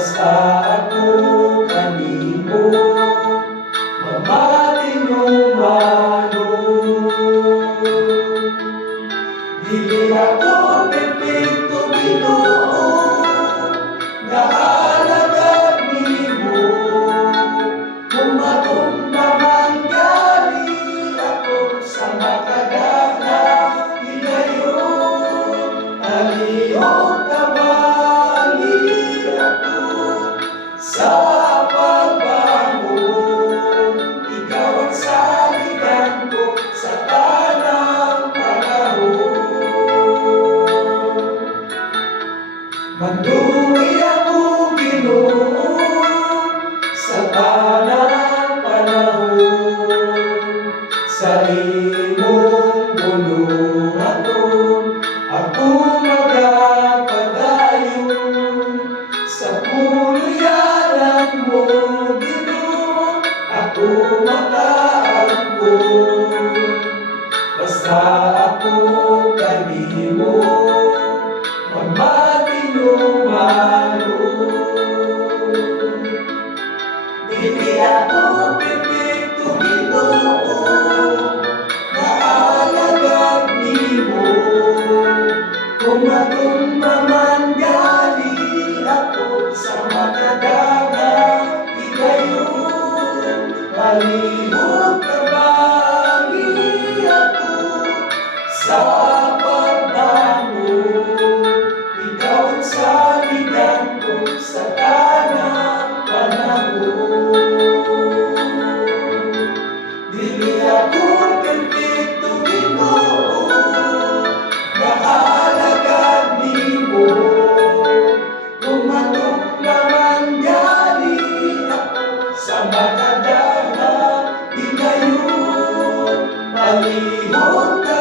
basta ako kanimo, mamatino mano. Dili ako perfecto, Ginoo, nga alagad nimo. Kung matumbaman gali ako sa makadagang higayon, alihog ka bali ako sa pagbangon. Ikaw ang saligan ko sa tanang panahon. Manduwi ako, Ginoo, sa tanang panahon. Sa imong bulungaton ako magapadayon. Sa puluyanan mo, Ginoo, ako makaangkon. Basta ako kanimo, mamatino mano. Dili ako perfecto, Ginoo, nga alagad nimo. Kung matumbaman gali ako sa makadagang higayon, palihog ka bali ako sa pagbangon. Ikaw ang saligan ko sa tanang panahon. Dili ako perfecto, Ginoo, nga alagad nimo. Kung matumbaman gali ako sa makadagang higayon, palihog ka